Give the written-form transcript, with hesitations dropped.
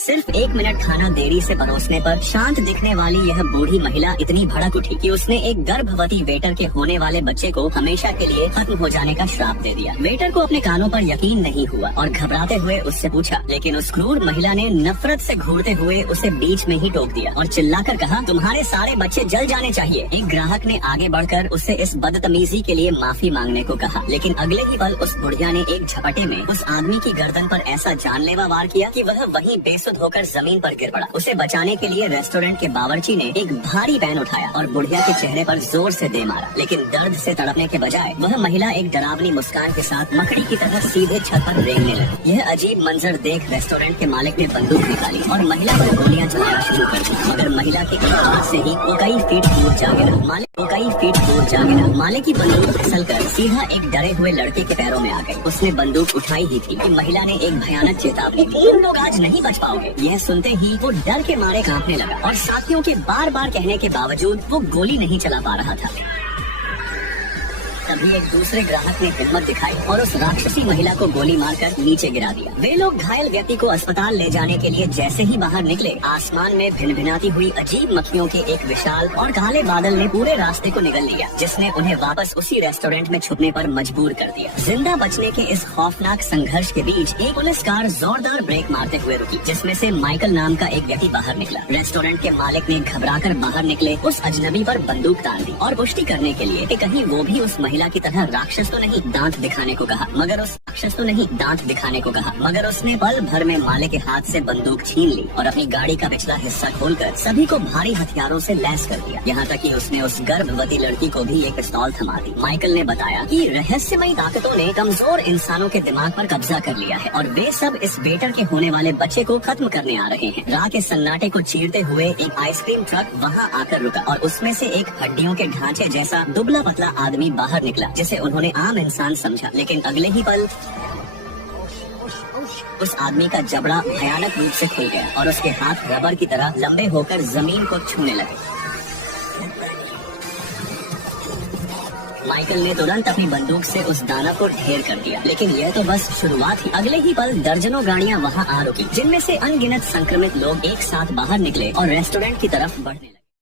सिर्फ 1 मिनट खाना देरी से परोसने पर शांत दिखने वाली यह बूढ़ी महिला इतनी भड़क उठी कि उसने एक गर्भवती वेटर के होने वाले बच्चे को हमेशा के लिए खत्म हो जाने का श्राप दे दिया। वेटर को अपने कानों पर यकीन नहीं हुआ और घबराते हुए उससे पूछा, लेकिन उस क्रूर महिला ने नफरत से घूरते हुए उसे बीच में ही टोक दिया और चिल्लाकर कहा, तुम्हारे सारे बच्चे जल जाने चाहिए। एक ग्राहक ने आगे बढ़कर उससे इस बदतमीजी के लिए माफी मांगने को कहा, लेकिन अगले ही पल उस बुढ़िया ने एक झपटे में उस आदमी की गर्दन पर ऐसा जानलेवा वार किया कि वह वहीं बेसुध होकर जमीन पर गिर पड़ा। उसे बचाने के लिए रेस्टोरेंट के बावर्ची ने एक भारी पैन उठाया और बुढ़िया के चेहरे पर जोर से दे मारा, लेकिन दर्द से तड़पने के बजाय वह महिला एक डरावनी मुस्कान के साथ मकड़ी की तरह सीधे छत पर रेंगने लगी। यह अजीब मंजर देख रेस्टोरेंट के मालिक ने बंदूक निकाली और महिला पर गोलियां चलाना शुरू कर दी, मगर महिला के हाथ से ही वो कई फीट दूर जा गिरा। मालिक की बंदूक फिसल कर सीधा एक डरे हुए लड़के के पैरों में आ गई। उसने बंदूक उठाई ही थी कि महिला ने एक भयानक चेतावनी दी, तुम लोग आज नहीं बच पाओगे। यह सुनते ही वो डर के मारे कांपने लगा और साथियों के बार बार कहने के बावजूद वो गोली नहीं चला पा रहा था। तभी एक दूसरे ग्राहक ने हिम्मत दिखाई और उस राक्षसी महिला को गोली मारकर नीचे गिरा दिया। वे लोग घायल व्यक्ति को अस्पताल ले जाने के लिए जैसे ही बाहर निकले, आसमान में भिनभिनाती हुई अजीब मक्खियों के एक विशाल और काले बादल ने पूरे रास्ते को निगल लिया, जिसने उन्हें वापस उसी रेस्टोरेंट में छुपने पर मजबूर कर दिया। जिंदा बचने के इस खौफनाक संघर्ष के बीच एक पुलिस कार जोरदार ब्रेक मारते हुए रुकी, जिसमें से माइकल नाम का एक व्यक्ति बाहर निकला। रेस्टोरेंट के मालिक ने घबराकर बाहर निकले उस अजनबी पर बंदूक तान दी और पुष्टि करने के लिए कि कहीं वो भी उस महिला की तरह राक्षस तो नहीं, दांत दिखाने को कहा, मगर उसने पल भर में मालिक के हाथ से बंदूक छीन ली और अपनी गाड़ी का पिछला हिस्सा खोलकर सभी को भारी हथियारों से लैस कर दिया। यहाँ तक कि उसने उस गर्भवती लड़की को भी एक पिस्तौल थमा दी। माइकल ने बताया कि रहस्यमयी ताकतों ने कमजोर इंसानों के दिमाग पर कब्जा कर लिया है और वे सब इस वेटर के होने वाले बच्चे को खत्म करने आ रहे हैं। रात के सन्नाटे को चीरते हुए एक आइसक्रीम ट्रक वहाँ आकर रुका और उसमें से एक हड्डियों के ढांचे जैसा दुबला पतला आदमी बाहर निकला, जिसे उन्होंने आम इंसान समझा, लेकिन अगले ही पल उस आदमी का जबड़ा भयानक रूप से खुल गया और उसके हाथ रबर की तरह लंबे होकर जमीन को छूने लगे। माइकल ने तुरंत अपनी बंदूक से उस दानव को ढेर कर दिया, लेकिन यह तो बस शुरुआत ही। अगले ही पल दर्जनों गाड़ियां वहां आ रुकी, जिनमें से अनगिनत संक्रमित लोग एक साथ बाहर निकले और रेस्टोरेंट की तरफ बढ़ने लगे।